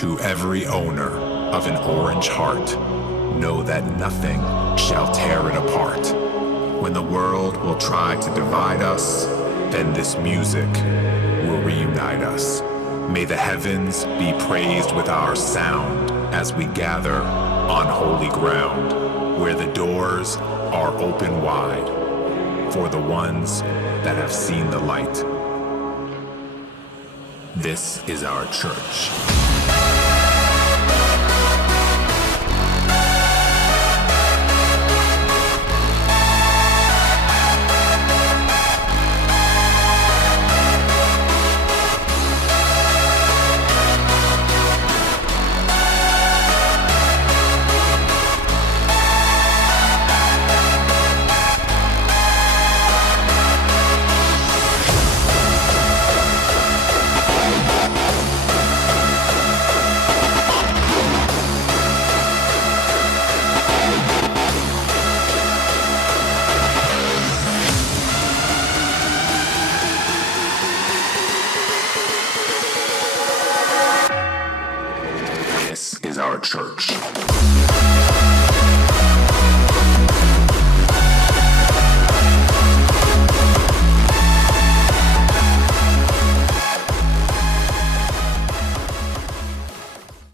To every owner of an orange heart, know that nothing shall tear it apart. When the world will try to divide us, then this music will reunite us. May the heavens be praised with our sound as we gather on holy ground, where the doors are open wide for the ones that have seen the light. This is our church.